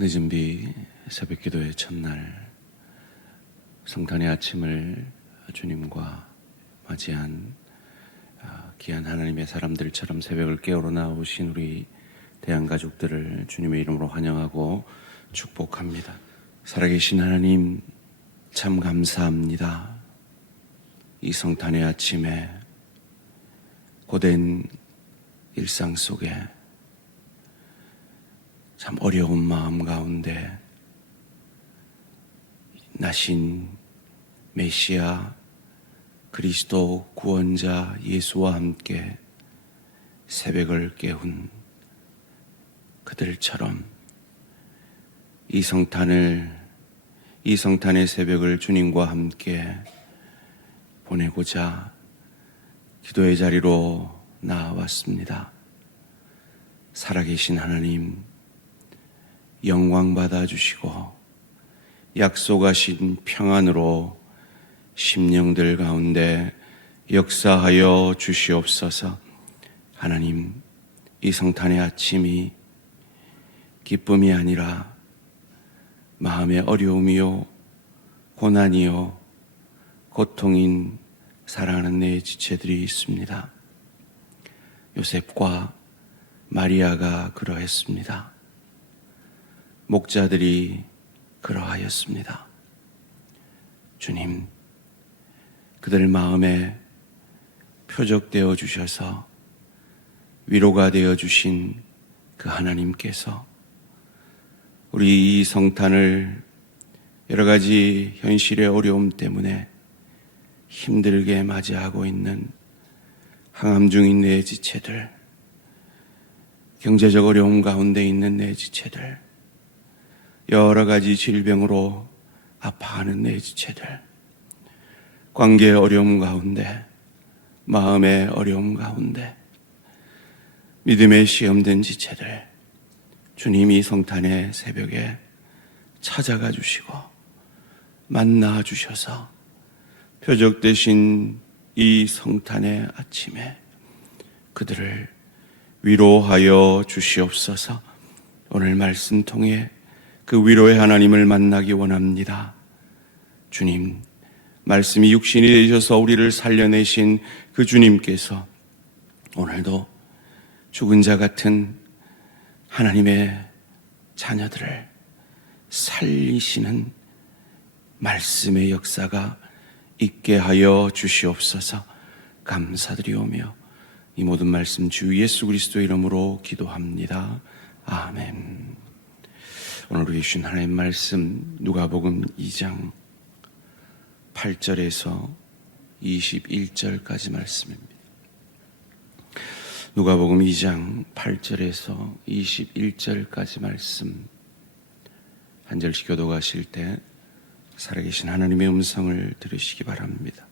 늦은 비 새벽 기도의 첫날 성탄의 아침을 주님과 맞이한 귀한 하나님의 사람들처럼 새벽을 깨우러 나오신 우리 대한가족들을 주님의 이름으로 환영하고 축복합니다. 살아계신 하나님 참 감사합니다. 이 성탄의 아침에 고된 일상 속에 참 어려운 마음 가운데 나신 메시아 그리스도 구원자 예수와 함께 새벽을 깨운 그들처럼 이 성탄의 새벽을 주님과 함께 보내고자 기도의 자리로 나왔습니다. 살아계신 하나님 영광 받아주시고 약속하신 평안으로 심령들 가운데 역사하여 주시옵소서. 하나님, 이 성탄의 아침이 기쁨이 아니라 마음의 어려움이요 고난이요 고통인 사랑하는 내 지체들이 있습니다. 요셉과 마리아가 그러했습니다. 목자들이 그러하였습니다. 주님, 그들 마음에 표적되어 주셔서 위로가 되어 주신 그 하나님께서 우리 이 성탄을 여러 가지 현실의 어려움 때문에 힘들게 맞이하고 있는 항암 중인 내 지체들, 경제적 어려움 가운데 있는 내 지체들, 여러 가지 질병으로 아파하는 내 지체들, 관계의 어려움 가운데, 마음의 어려움 가운데, 믿음의 시험된 지체들, 주님이 성탄의 새벽에 찾아가 주시고 만나 주셔서 표적 되신 이 성탄의 아침에 그들을 위로하여 주시옵소서. 오늘 말씀 통해 그 위로의 하나님을 만나기 원합니다. 주님, 말씀이 육신이 되셔서 우리를 살려내신 그 주님께서 오늘도 죽은 자 같은 하나님의 자녀들을 살리시는 말씀의 역사가 있게 하여 주시옵소서. 감사드리오며 이 모든 말씀 주 예수 그리스도의 이름으로 기도합니다. 아멘. 오늘 우리 주신 하나님의 말씀 누가복음 2장 8절에서 21절까지 말씀입니다. 누가복음 2장 8절에서 21절까지 말씀, 한 절씩 교도하실 때 살아계신 하나님의 음성을 들으시기 바랍니다.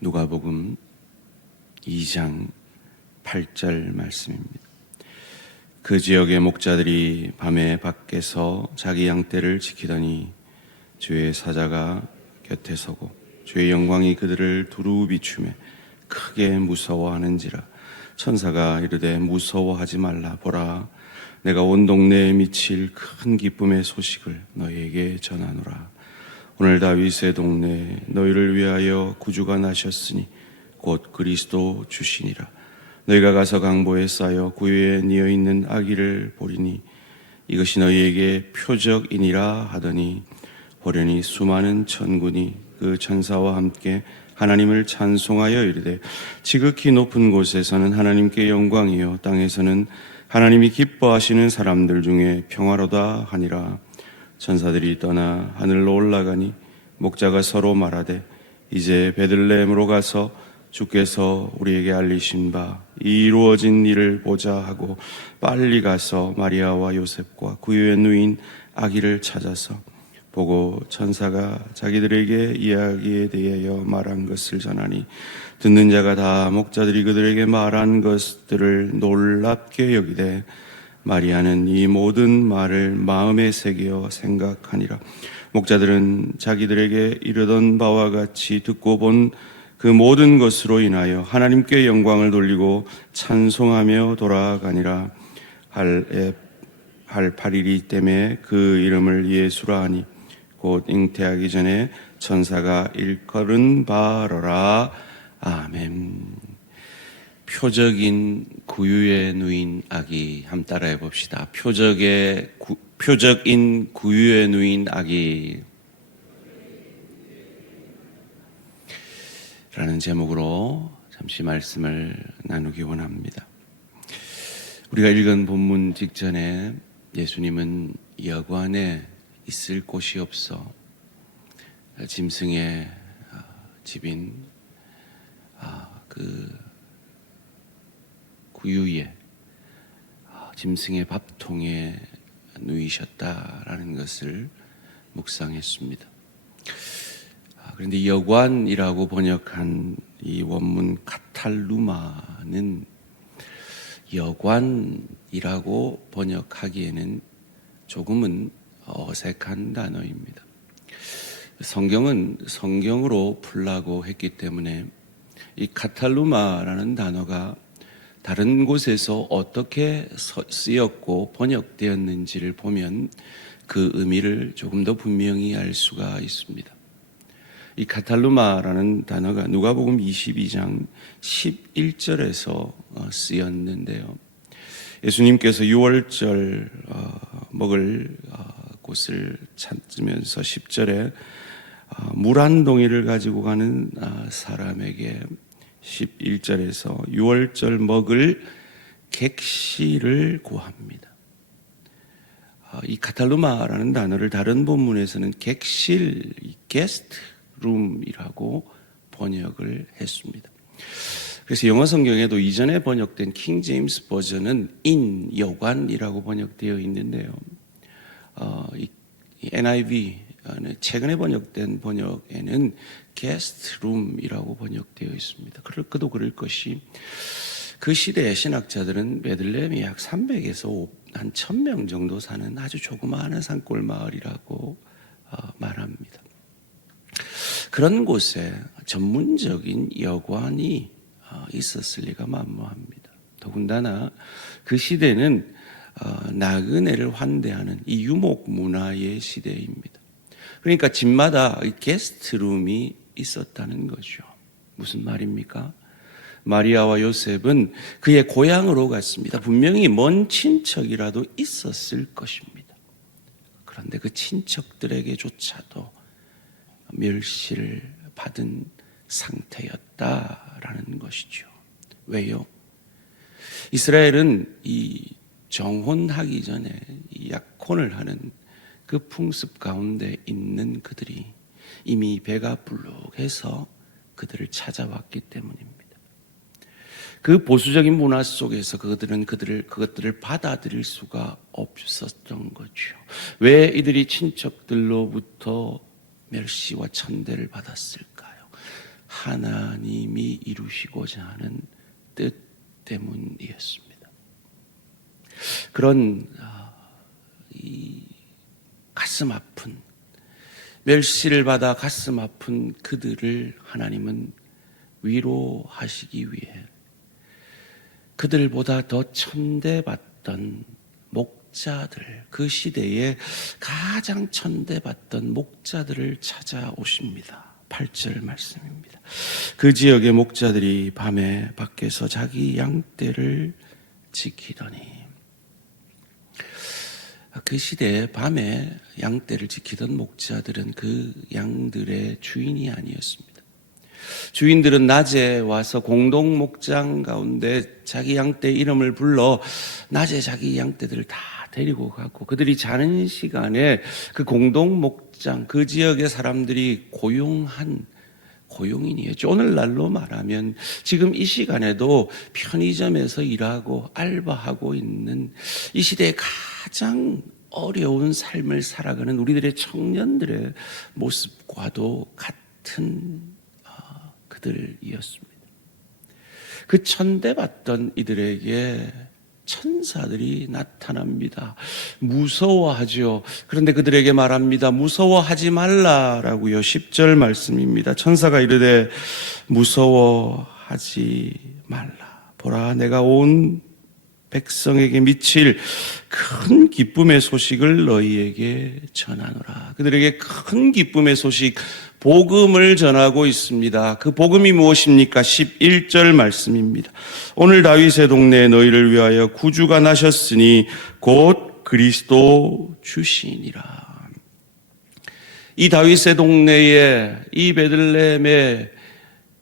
누가복음 2장 8절 말씀입니다. 그 지역의 목자들이 밤에 밖에서 자기 양떼를 지키더니 주의 사자가 곁에 서고 주의 영광이 그들을 두루 비추매 크게 무서워하는지라. 천사가 이르되 무서워하지 말라. 보라, 내가 온 동네에 미칠 큰 기쁨의 소식을 너희에게 전하노라. 오늘 다윗의 동네에 너희를 위하여 구주가 나셨으니 곧 그리스도 주시니라. 너희가 가서 강보에 쌓여 구유에 뉘어 있는 아기를 보리니 이것이 너희에게 표적이니라 하더니 보려니 수많은 천군이 그 천사와 함께 하나님을 찬송하여 이르되 지극히 높은 곳에서는 하나님께 영광이요 땅에서는 하나님이 기뻐하시는 사람들 중에 평화로다 하니라. 천사들이 떠나 하늘로 올라가니 목자가 서로 말하되 이제 베들레헴으로 가서 주께서 우리에게 알리신 바 이 이루어진 일을 보자 하고 빨리 가서 마리아와 요셉과 구유에 누인 아기를 찾아서 보고 천사가 자기들에게 이야기에 대하여 말한 것을 전하니 듣는 자가 다 목자들이 그들에게 말한 것들을 놀랍게 여기되 마리아는 이 모든 말을 마음에 새겨 생각하니라. 목자들은 자기들에게 이르던 바와 같이 듣고 본 그 모든 것으로 인하여 하나님께 영광을 돌리고 찬송하며 돌아가니라. 할 8일이 때문에 그 이름을 예수라 하니 곧 잉태하기 전에 천사가 일컬은 바로라. 아멘. 표적인 구유에 누인 아기, 한번 따라해 봅시다. 표적인 구유에 누인 아기 라는 제목으로 잠시 말씀을 나누기 원합니다. 우리가 읽은 본문 직전에 예수님은 여관에 있을 곳이 없어 짐승의 집인 그 구유에 짐승의 밥통에 누이셨다라는 것을 묵상했습니다. 그런데 여관이라고 번역한 이 원문 카탈루마는 여관이라고 번역하기에는 조금은 어색한 단어입니다. 성경은 성경으로 풀라고 했기 때문에 이 카탈루마라는 단어가 다른 곳에서 어떻게 쓰였고 번역되었는지를 보면 그 의미를 조금 더 분명히 알 수가 있습니다. 이 카탈루마라는 단어가 누가복음 22장 11절에서 쓰였는데요. 예수님께서 유월절 먹을 곳을 찾으면서 10절에 물 한 동이를 가지고 가는 사람에게 11절에서 유월절 먹을 객실을 구합니다. 이 카탈루마라는 단어를 다른 본문에서는 객실, 게스트룸이라고 번역을 했습니다. 그래서 영어 성경에도 이전에 번역된 킹 제임스 버전은 인, 여관이라고 번역되어 있는데요. 이 NIV, 최근에 번역된 번역에는 게스트룸이라고 번역되어 있습니다. 그도 그럴 것이 그 시대의 신학자들은 베들레헴이 약 300에서 한 1000명 정도 사는 아주 조그마한 산골 마을이라고 말합니다. 그런 곳에 전문적인 여관이 있었을 리가 만무합니다. 더군다나 그 시대는 나그네를 환대하는 이 유목 문화의 시대입니다. 그러니까 집마다 게스트룸이 있었다는 거죠. 무슨 말입니까? 마리아와 요셉은 그의 고향으로 갔습니다. 분명히 먼 친척이라도 있었을 것입니다. 그런데 그 친척들에게조차도 멸시를 받은 상태였다라는 것이죠. 왜요? 이스라엘은 이 정혼하기 전에 이 약혼을 하는 그 풍습 가운데 있는 그들이 이미 배가 불룩해서 그들을 찾아왔기 때문입니다. 그 보수적인 문화 속에서 그것들을 받아들일 수가 없었던 거죠. 왜 이들이 친척들로부터 멸시와 천대를 받았을까요? 하나님이 이루시고자 하는 뜻 때문이었습니다. 그런 이 가슴 아픈 멸시를 받아 가슴 아픈 그들을 하나님은 위로하시기 위해 그들보다 더 천대받던 목자들, 그 시대에 가장 천대받던 목자들을 찾아오십니다. 8절 말씀입니다. 그 지역의 목자들이 밤에 밖에서 자기 양떼를 지키더니, 그 시대에 밤에 양떼를 지키던 목자들은 그 양들의 주인이 아니었습니다. 주인들은 낮에 와서 공동 목장 가운데 자기 양떼 이름을 불러 낮에 자기 양떼들을 다 데리고 가고, 그들이 자는 시간에 그 공동 목장, 그 지역의 사람들이 고용한 고용인이었죠. 오늘날로 말하면 지금 이 시간에도 편의점에서 일하고 알바하고 있는 이 시대의 가장 어려운 삶을 살아가는 우리들의 청년들의 모습과도 같은 그들이었습니다. 그 천대받던 이들에게 천사들이 나타납니다. 무서워하죠. 그런데 그들에게 말합니다. 무서워하지 말라라고요. 10절 말씀입니다. 천사가 이르되 무서워하지 말라. 보라, 내가 온 백성에게 미칠 큰 기쁨의 소식을 너희에게 전하노라. 그들에게 큰 기쁨의 소식, 복음을 전하고 있습니다. 그 복음이 무엇입니까? 11절 말씀입니다. 오늘 다윗의 동네에 너희를 위하여 구주가 나셨으니 곧 그리스도 주시니라. 이 다윗의 동네에, 이 베들레헴에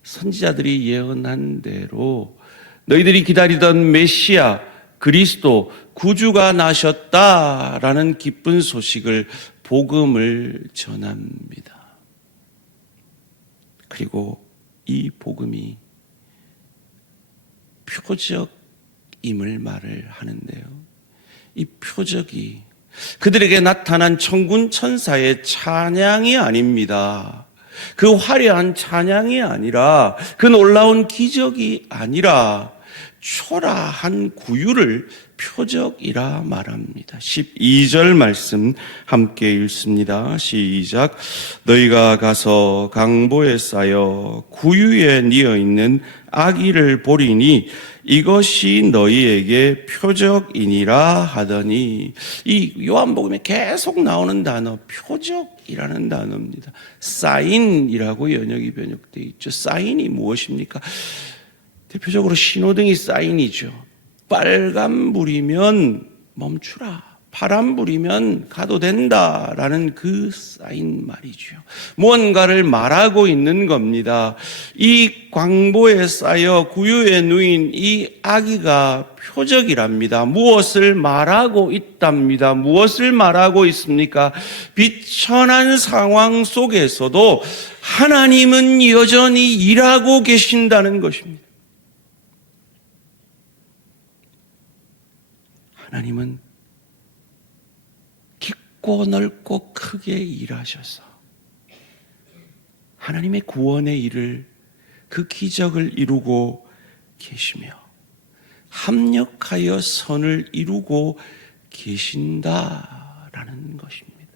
선지자들이 예언한 대로 너희들이 기다리던 메시아 그리스도 구주가 나셨다라는 기쁜 소식을, 복음을 전합니다. 그리고 이 복음이 표적임을 말을 하는데요, 이 표적이 그들에게 나타난 천군 천사의 찬양이 아닙니다. 그 화려한 찬양이 아니라, 그 놀라운 기적이 아니라 초라한 구유를 표적이라 말합니다. 12절 말씀 함께 읽습니다. 시작. 너희가 가서 강보에 쌓여 구유에 뉘어 있는 아기를 보리니 이것이 너희에게 표적이니라 하더니, 이 요한복음에 계속 나오는 단어 표적이라는 단어입니다. 사인이라고 번역이 번역되어 있죠. 사인이 무엇입니까? 대표적으로 신호등이 사인이죠. 빨간불이면 멈추라, 파란불이면 가도 된다라는 그 사인 말이죠. 무언가를 말하고 있는 겁니다. 이 광보에 쌓여 구유에 누인 이 아기가 표적이랍니다. 무엇을 말하고 있답니다. 무엇을 말하고 있습니까? 비천한 상황 속에서도 하나님은 여전히 일하고 계신다는 것입니다. 하나님은 깊고 넓고 크게 일하셔서 하나님의 구원의 일을, 그 기적을 이루고 계시며 합력하여 선을 이루고 계신다라는 것입니다.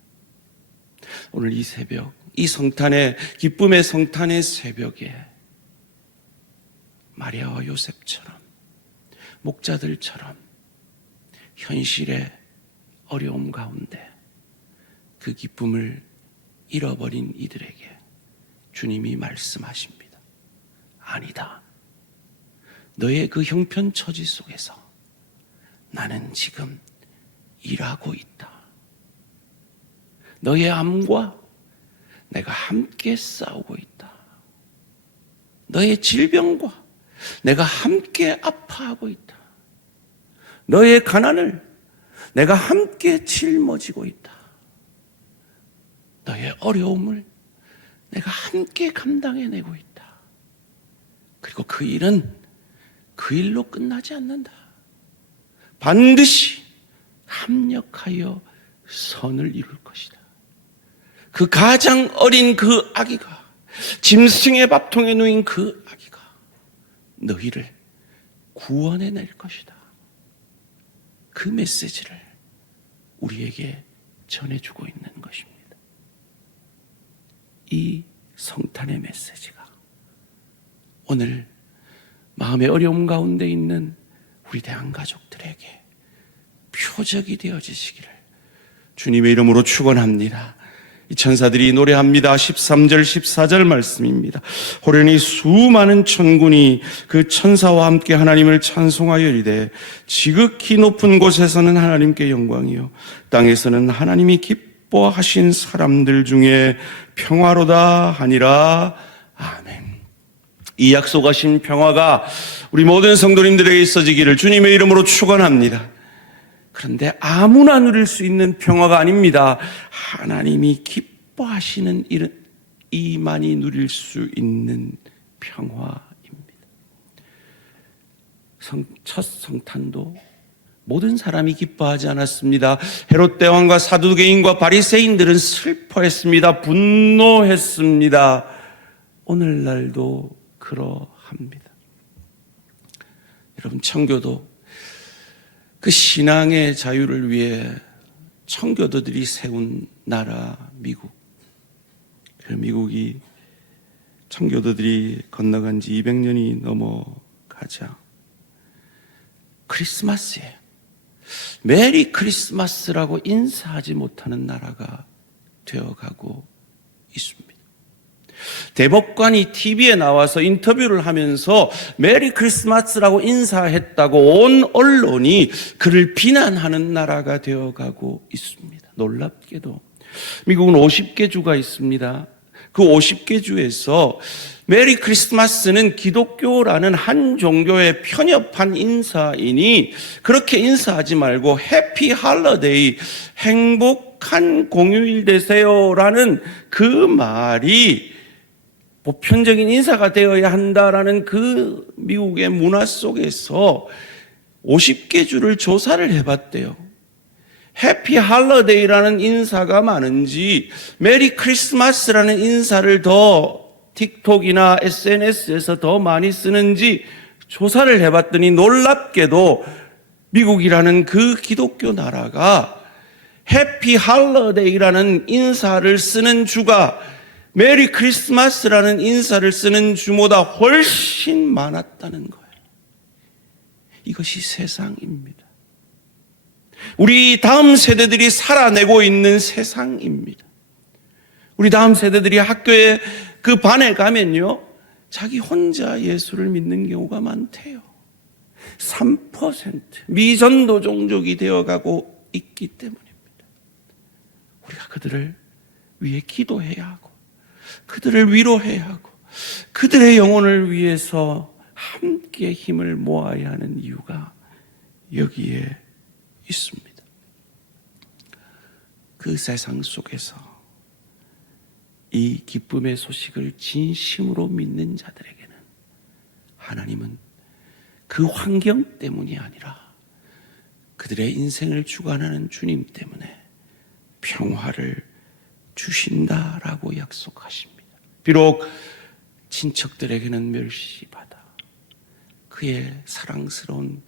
오늘 이 새벽, 이 성탄의, 기쁨의 성탄의 새벽에 마리아와 요셉처럼, 목자들처럼 현실의 어려움 가운데 그 기쁨을 잃어버린 이들에게 주님이 말씀하십니다. 아니다. 너의 그 형편처지 속에서 나는 지금 일하고 있다. 너의 암과 내가 함께 싸우고 있다. 너의 질병과 내가 함께 아파하고 있다. 너의 가난을 내가 함께 짊어지고 있다. 너의 어려움을 내가 함께 감당해내고 있다. 그리고 그 일은 그 일로 끝나지 않는다. 반드시 합력하여 선을 이룰 것이다. 그 가장 어린 그 아기가, 짐승의 밥통에 누인 그 아기가 너희를 구원해낼 것이다. 그 메시지를 우리에게 전해주고 있는 것입니다. 이 성탄의 메시지가 오늘 마음의 어려움 가운데 있는 우리 대한가족들에게 표적이 되어지시기를 주님의 이름으로 축원합니다. 이 천사들이 노래합니다. 13절 14절 말씀입니다. 호련히 수많은 천군이 그 천사와 함께 하나님을 찬송하여 이르되 지극히 높은 곳에서는 하나님께 영광이요 땅에서는 하나님이 기뻐하신 사람들 중에 평화로다 하니라. 아멘. 이 약속하신 평화가 우리 모든 성도님들에게 있어지기를 주님의 이름으로 축원합니다. 그런데 아무나 누릴 수 있는 평화가 아닙니다. 하나님이 기뻐하시는 이만이 누릴 수 있는 평화입니다. 첫 성탄도 모든 사람이 기뻐하지 않았습니다. 헤롯 대왕과 사두개인과 바리새인들은 슬퍼했습니다. 분노했습니다. 오늘날도 그러합니다. 여러분, 청교도, 그 신앙의 자유를 위해 청교도들이 세운 나라 미국, 그 미국이 청교도들이 건너간 지 200년이 넘어가자 크리스마스예요. 메리 크리스마스라고 인사하지 못하는 나라가 되어가고 있습니다. 대법관이 TV에 나와서 인터뷰를 하면서 메리 크리스마스라고 인사했다고 온 언론이 그를 비난하는 나라가 되어가고 있습니다. 놀랍게도 미국은 50개 주가 있습니다. 그 50개 주에서 메리 크리스마스는 기독교라는 한 종교에 편협한 인사이니 그렇게 인사하지 말고 해피 할러데이, 행복한 공휴일 되세요라는 그 말이 보편적인 인사가 되어야 한다라는 그 미국의 문화 속에서 50개 주를 조사를 해봤대요. 해피 할러데이라는 인사가 많은지 메리 크리스마스라는 인사를 더 틱톡이나 SNS에서 더 많이 쓰는지 조사를 해봤더니 놀랍게도 미국이라는 그 기독교 나라가 해피 할러데이라는 인사를 쓰는 주가 메리 크리스마스라는 인사를 쓰는 주보다 훨씬 많았다는 거예요. 이것이 세상입니다. 우리 다음 세대들이 살아내고 있는 세상입니다. 우리 다음 세대들이 학교에 그 반에 가면요, 자기 혼자 예수를 믿는 경우가 많대요. 3% 미전도 종족이 되어가고 있기 때문입니다. 우리가 그들을 위해 기도해야 하고 그들을 위로해야 하고 그들의 영혼을 위해서 함께 힘을 모아야 하는 이유가 여기에 있습니다. 그 세상 속에서 이 기쁨의 소식을 진심으로 믿는 자들에게는 하나님은 그 환경 때문이 아니라 그들의 인생을 주관하는 주님 때문에 평화를 주신다라고 약속하십니다. 비록 친척들에게는 멸시받아 그의 사랑스러운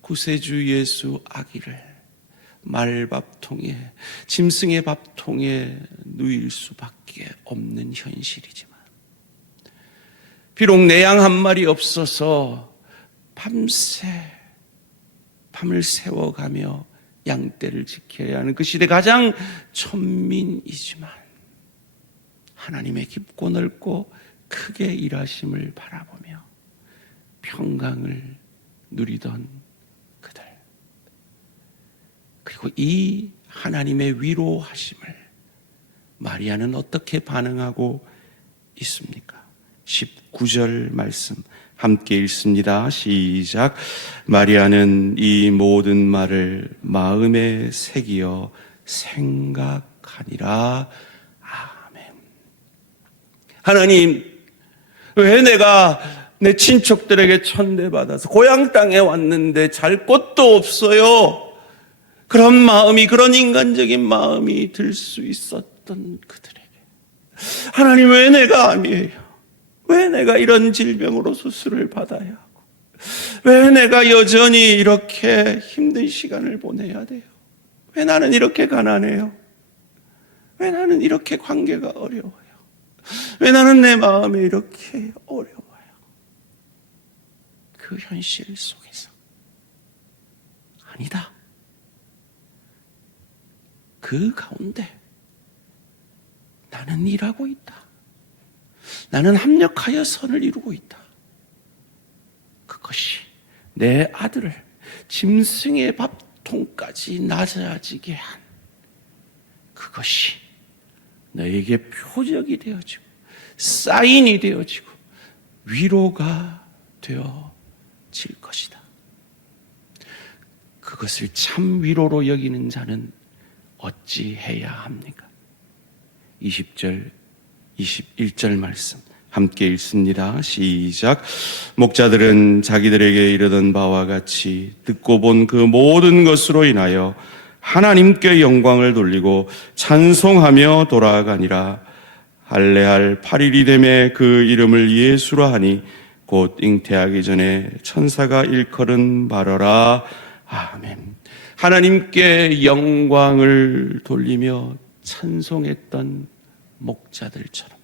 구세주 예수 아기를 말밥통에 짐승의 밥통에 누일 수밖에 없는 현실이지만 비록 내 양 한 마리 없어서 밤을 새워가며 양떼를 지켜야 하는 그 시대 가장 천민이지만 하나님의 깊고 넓고 크게 일하심을 바라보며 평강을 누리던 그들, 그리고 이 하나님의 위로하심을 마리아는 어떻게 반응하고 있습니까? 19절 말씀 함께 읽습니다. 시작. 마리아는 이 모든 말을 마음에 새기어 생각하니라. 아멘. 하나님, 왜 내가 내 친척들에게 천대받아서 고향 땅에 왔는데 잘 곳도 없어요. 그런 마음이, 그런 인간적인 마음이 들 수 있었던 그들에게 하나님, 왜 내가 암이에요? 왜 내가 이런 질병으로 수술을 받아야 하고 왜 내가 여전히 이렇게 힘든 시간을 보내야 돼요? 왜 나는 이렇게 가난해요? 왜 나는 이렇게 관계가 어려워요? 왜 나는 내 마음에 이렇게 어려워요? 그 현실 속에서 아니다, 그 가운데 나는 일하고 있다. 나는 합력하여 선을 이루고 있다. 그것이 내 아들을 짐승의 밥통까지 낮아지게 한 그것이 너에게 표적이 되어지고 사인이 되어지고 위로가 되어질 것이다. 그것을 참 위로로 여기는 자는 어찌 해야 합니까? 20절 21절 말씀 함께 읽습니다. 시작. 목자들은 자기들에게 이르던 바와 같이 듣고 본 그 모든 것으로 인하여 하나님께 영광을 돌리고 찬송하며 돌아가니라. 할례할 8일이 되매 그 이름을 예수라 하니 곧 잉태하기 전에 천사가 일컬은 바로라. 아멘. 하나님께 영광을 돌리며 찬송했던 목자들처럼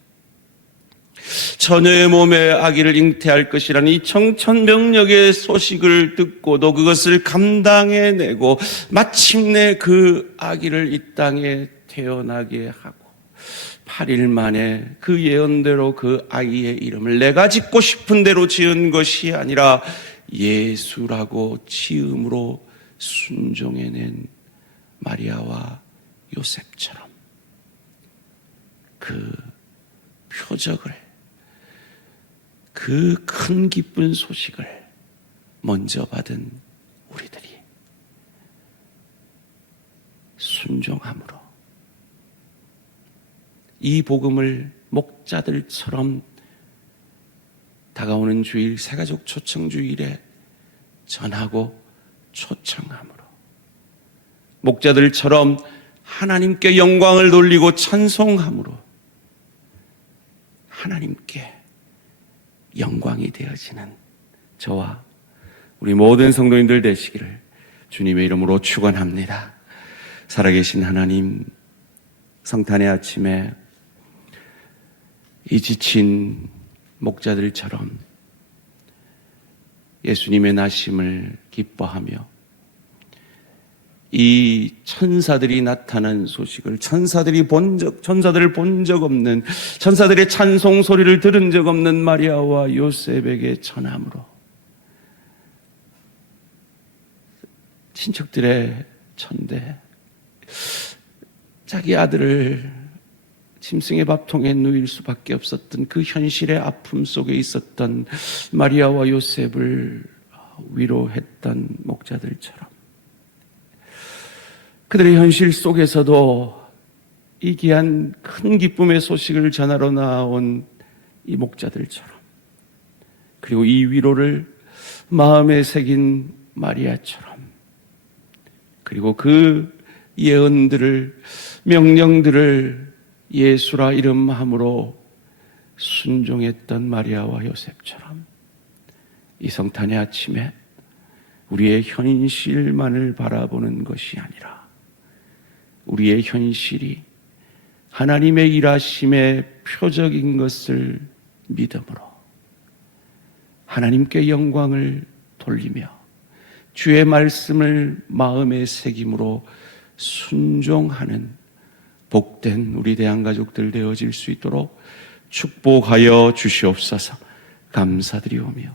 처녀의 몸에 아기를 잉태할 것이라는 이 청천벽력의 소식을 듣고도 그것을 감당해내고 마침내 그 아기를 이 땅에 태어나게 하고 8일 만에 그 예언대로 그 아이의 이름을 내가 짓고 싶은 대로 지은 것이 아니라 예수라고 지음으로 순종해낸 마리아와 요셉처럼 그 표적을, 그 큰 기쁜 소식을 먼저 받은 우리들이 순종함으로 이 복음을 목자들처럼 다가오는 주일, 새가족 초청주일에 전하고 초청함으로 목자들처럼 하나님께 영광을 돌리고 찬송함으로 하나님께 영광이 되어지는 저와 우리 모든 성도님들 되시기를 주님의 이름으로 축원합니다. 살아계신 하나님, 성탄의 아침에 이 지친 목자들처럼 예수님의 나심을 기뻐하며 이 천사들이 나타난 소식을 천사들을 본 적 없는, 천사들의 찬송 소리를 들은 적 없는 마리아와 요셉에게 전함으로 친척들의 천대, 자기 아들을 짐승의 밥통에 누일 수밖에 없었던 그 현실의 아픔 속에 있었던 마리아와 요셉을 위로했던 목자들처럼 그들의 현실 속에서도 이 귀한 큰 기쁨의 소식을 전하러 나온 이 목자들처럼, 그리고 이 위로를 마음에 새긴 마리아처럼, 그리고 그 예언들을, 명령들을 예수라 이름함으로 순종했던 마리아와 요셉처럼 이 성탄의 아침에 우리의 현실만을 바라보는 것이 아니라 우리의 현실이 하나님의 일하심의 표적인 것을 믿음으로 하나님께 영광을 돌리며 주의 말씀을 마음에 새김으로 순종하는 복된 우리 대한가족들 되어질 수 있도록 축복하여 주시옵소서. 감사드리오며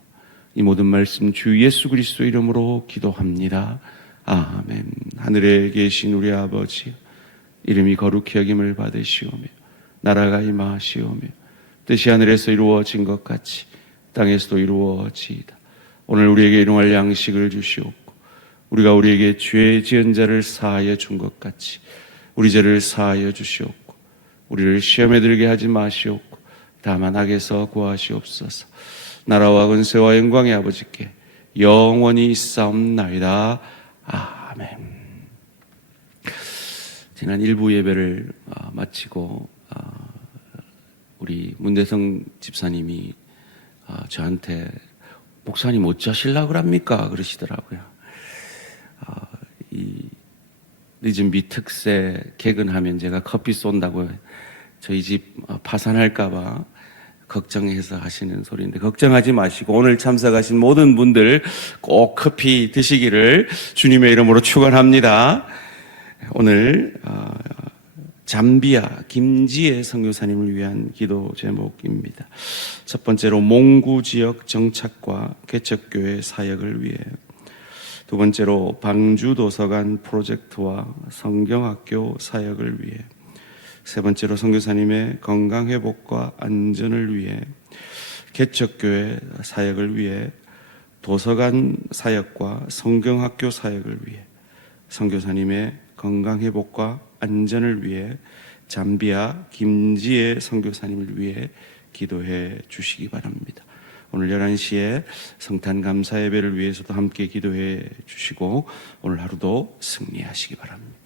이 모든 말씀 주 예수 그리스도 이름으로 기도합니다. 아멘. 하늘에 계신 우리 아버지, 이름이 거룩히 여김을 받으시오며 나라가 임하시오며 뜻이 하늘에서 이루어진 것 같이 땅에서도 이루어지이다. 오늘 우리에게 일용할 양식을 주시옵고 우리가 우리에게 죄 지은 자를 사하여 준 것 같이 우리 죄를 사하여 주시옵고 우리를 시험에 들게 하지 마시옵고 다만 악에서 구하시옵소서. 나라와 권세와 영광의 아버지께 영원히 있사옵나이다. 아멘. 지난 일부 예배를 마치고 우리 문대성 집사님이 저한테 목사님 어쩌시려고 합니까? 그러시더라고요. 이 늦은 비특세 개근하면 제가 커피 쏜다고 저희 집 파산할까봐 걱정해서 하시는 소리인데 걱정하지 마시고 오늘 참석하신 모든 분들 꼭 커피 드시기를 주님의 이름으로 축원합니다. 오늘 잠비아 김지혜 선교사님을 위한 기도 제목입니다. 첫 번째로 몽구 지역 정착과 개척교회 사역을 위해, 두 번째로 방주 도서관 프로젝트와 성경학교 사역을 위해, 세 번째로 선교사님의 건강회복과 안전을 위해, 개척교회 사역을 위해, 도서관 사역과 성경학교 사역을 위해, 선교사님의 건강회복과 안전을 위해 잠비아 김지혜 선교사님을 위해 기도해 주시기 바랍니다. 오늘 11시에 성탄 감사 예배를 위해서도 함께 기도해 주시고 오늘 하루도 승리하시기 바랍니다.